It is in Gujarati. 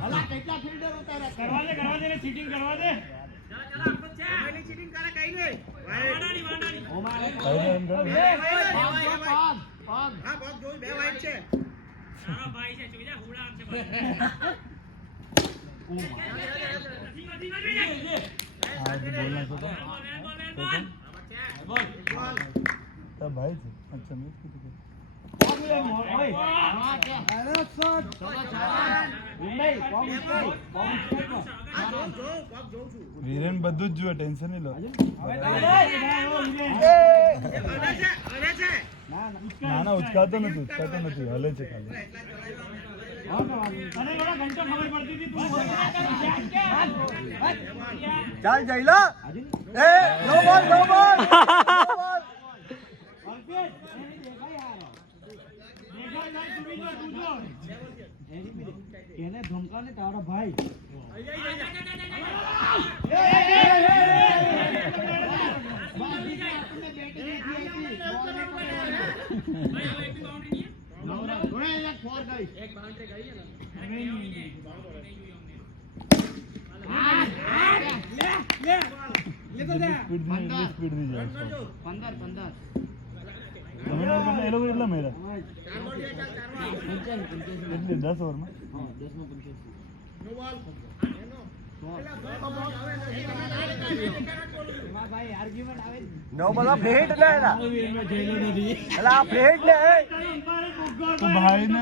અલા કેટલા ફિલ્ડર ઉતાર્યા કરવા દે ને ચીટિંગ કરવા દે ચાલ ચીટિંગ કરે કઈ નહીં વાડાની ઓમારે હા બોલ જોઈ બે વાઈટ છે તારા ભાઈ છે જોઈ જા હુડા આમ છે બોલ ભાઈ છે अच्छा मैं इसको વીરેન બધું જ જુએ ટેન્શન નહીં લો ના ના ઉચકાતો નથી હલે છે ખાલી ચાલ જઈલો એ નો બોલ એને ધમકા ને તારો ભાઈ સ્પીડ દી જાય 15 એ લોકો એટલા મેરા એટલે 10 ઓવરમાં નો બોલા ફેટ લે એલા એલા ફેટ લે તો ભાઈ ને